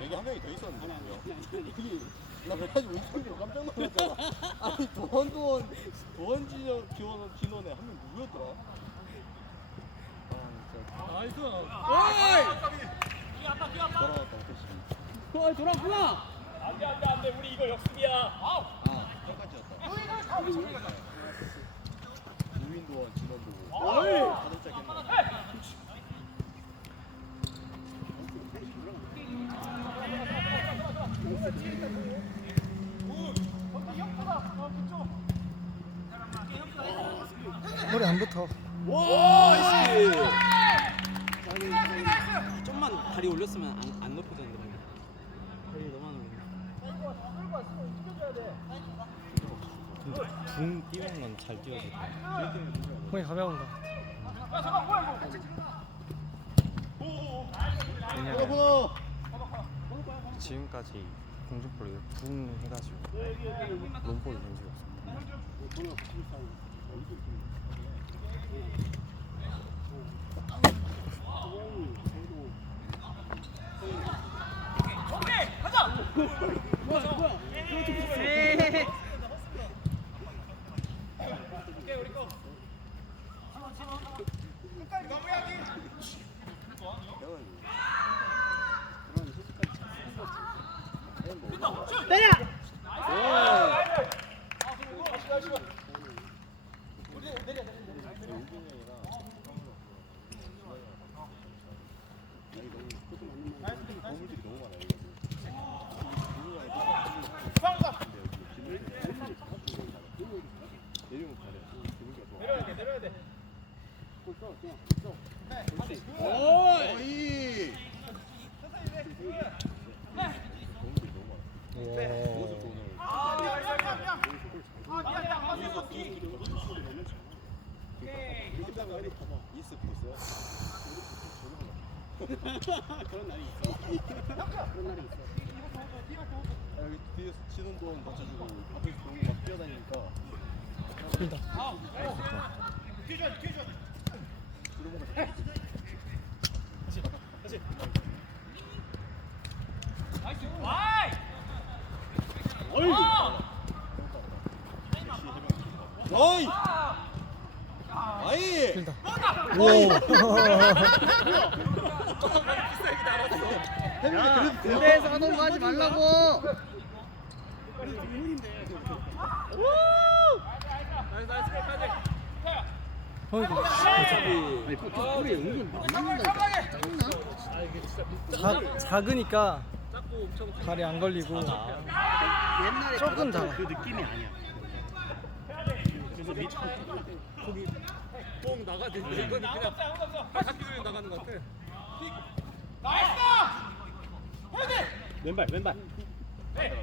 여기 한 명이 더 있었는데? 나 그래가지고 인천으로 깜짝 놀랐잖아. 아니 도원도원 도원 진원 기원 진원에 한 명 누구였더라? 아 진짜 나이스. 돌아왔다 어땠지? 어이 돌아구나. 안돼 안돼 안돼 우리 이거 역습이야. 아 똑같이였다. 우윈도원 진원도 어이. 다들 짝했네. 머리 안 붙어. 와 나이스. 좀만 다리 올렸으면 안, 안 높여졌는데 방금. 다리 너무 안 올렸네. 붕 뛰는 건 잘 뛰어서. 공이 가벼운가. 번호 번호. 지금까지 공중볼을 붕 해가지고 롱볼 던지고 없어. 거물들이 너무 많아 여기. 내리면 잘해. 기분이가 좋아. 내려야 돼 내려야 돼. 어이. 거물들이 너무 많아. 그것을 또 오늘 이스트 있어요? 그런 날이 있어. 그런 날이 있어. 아, 여기 뒤에서 치는 돈 받쳐주고 앞에서 공이 막 뛰어다니니까 어이. 어이! 아이! 길다. 어이! 군대에서 하던 거 하지 말라고. 은근. 작, 작으니까 다리 안 걸리고 옛날에 조금 더. 그 느낌이 아니야. 그래서 밑 거기 뽕 나가는데 이건 그냥 바퀴 돌려 나가는 것 같아. 왼발 왼발. 근데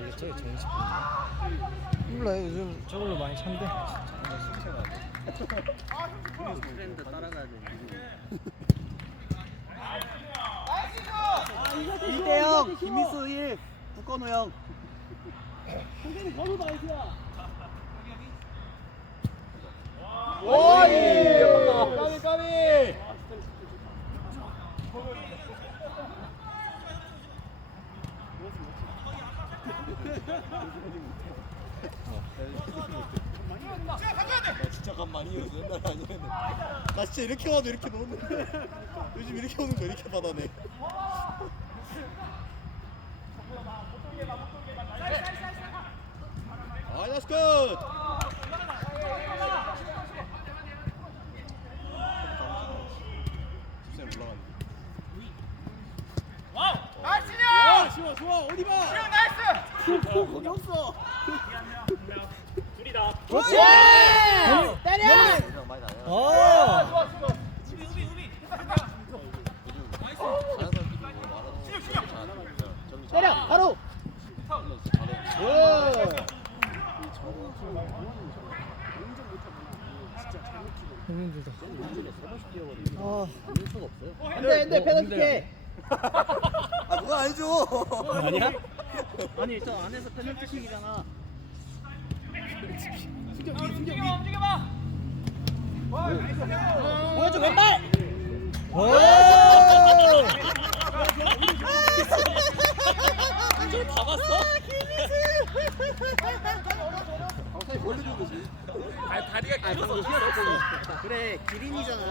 이게 저기 정식 몰라 요즘 저걸로 많이 찬대. 트렌드 따라가야 돼. 이대영. 김희수 1, 국건우 형. 성대는 건우 나이스야. 오이! 까비! 나 진짜 간만이었어 옛날에 아니었는데 나 진짜 이렇게 와도 이렇게 노는데 요즘 이렇게 오는 거 이렇게 받아내 아 나이스 굿! 집사님 올라갔는데 아, 좋아 좋아 어디 봐. 나이스. 거기 없어. 둘이다. 그렇지. 때려. 그냥 많이 나요 어. 요즘 다른 사람들이 뭐 말하는 거 정리 때려. 잘하는 바로. 잘해 너무 힘들다. 아, 안돼 안돼 페널티킥. 아 그거 아니죠. 아니야? 아니 저 안에서 페널티킥이잖아. 보여줘 왼발. 다 봤어? 아 다리가 길어서 그래 기린이잖아.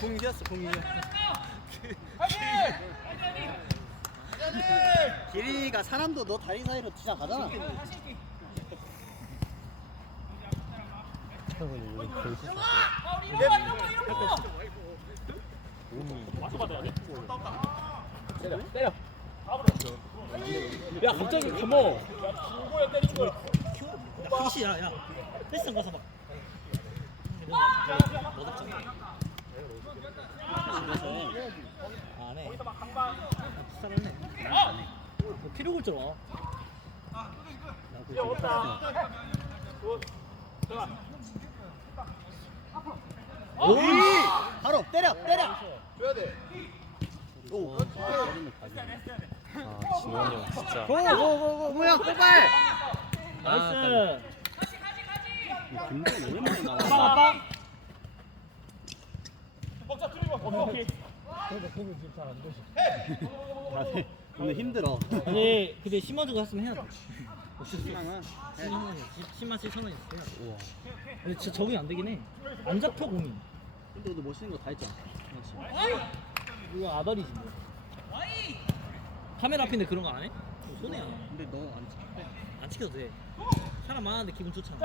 공 휘었어, 공 휘어. 기린이가 사람도 너 다리 사이로 지나가잖아. 수 때려 때려 야 갑자기 가모 중고야 때린 거야 피시야 야. 패스 가서 봐. 안 해. 부산했네. 너 필요 골 줘. 야 없다 오! 바로 때려 때려. 아 진원이 형 진짜 고, 고, 고, 고. 뭐야 골발. 나이스 김동 오랜만에 나와. 아빠 아빠 오케이 다들 오늘 힘들어. 아니 근데 10만 주고 했으면 해야 돼. 10만 10만 7천 원 있어요. 우와 근데 진짜 적응이 안 되긴 해. 안 잡혀 공이. 근데 오늘 멋있는 거 다 했잖아. 이거 아다리지 뭐. 카메라 앞인데 그런 거 안 해? 이거 손해야. 근데 너 안 찍혀. 안 시켜도 돼. 사람 많았는데 기분 좋잖아.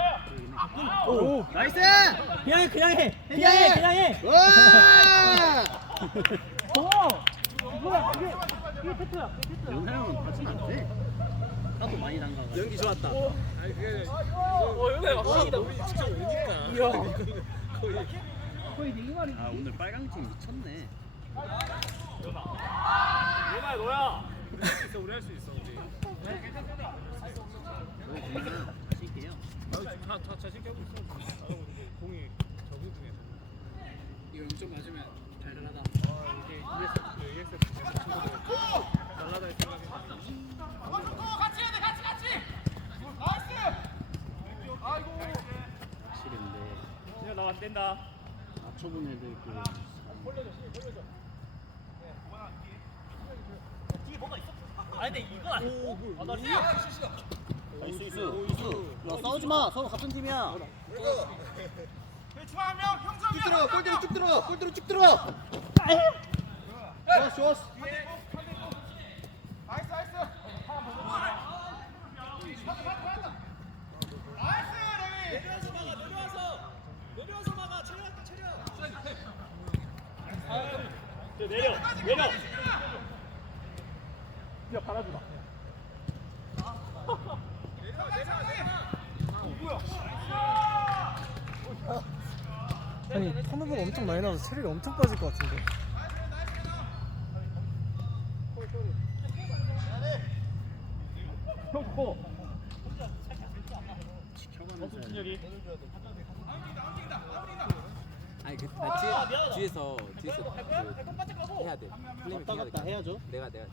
오! 나이스! 그냥 해, 그냥 해, 그냥 해, 그냥 해. 와! 어, 뭐야 그게 이게 페트야. 영상은 다치면 안 돼. 나도 많이 담가가지고. 연기 좋았다 아니 그게 어 연애 막상이다 우리 직접 오니까 거의 아 오늘 빨강 팀 미쳤네. 얘나 너야 우리 할 수 있어 우리 할 수 있어 우리. 너 그냥. 아, 지금 다, 다 자신 있게 하고 있어. 아, 우리 공이 적응 중에 이거 0점 맞으면 달달하다. 아 이게 ESF ESF 친구들 날라다닐 생각에 확실한데. 진짜 나안 된다. 맞춰본 애들 그 아니 근데 이거 아니. 있어 있어 있어. 야 싸우지 마. 서로 같은 팀이야. 쭉 들어. 골대로 쭉 들어. 골대로 쭉 들어. 좋았어 좋았어. 내려 내려 야 받아주다 아니, 턴오버가 엄청 많이 나와서 체력이 엄청 빠질 것 같은데. 형 좋고. 진열이 아니 그 나 뒤에, 뒤에서 뒤에서 그 해야 돼. 플레이밍 해야 돼 해야죠. 내가 내가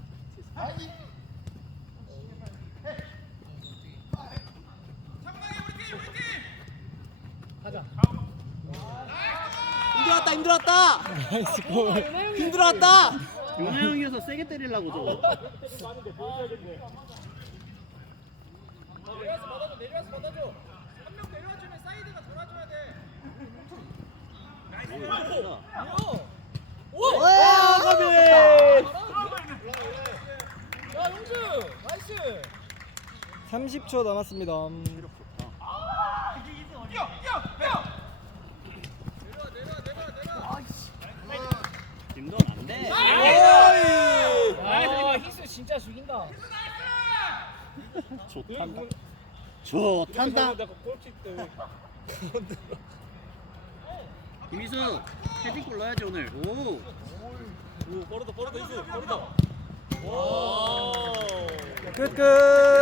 힘들었다 힘들었다. 나이스 골. 힘들었다. 용호 형이어서 세게 때리려고 저거. 많은데 보여줘야겠네 와 가비. 야 용수 나이스. 30초 남았습니다. 안 돼. 아 진짜 죽인다. 좋단다. 좋단다. 내가 골킥 때 김희수 헤딩골 넣어야지 오늘. 오. 오, 빠르다 빠르다 이수 빠르다 와 끝, 끝.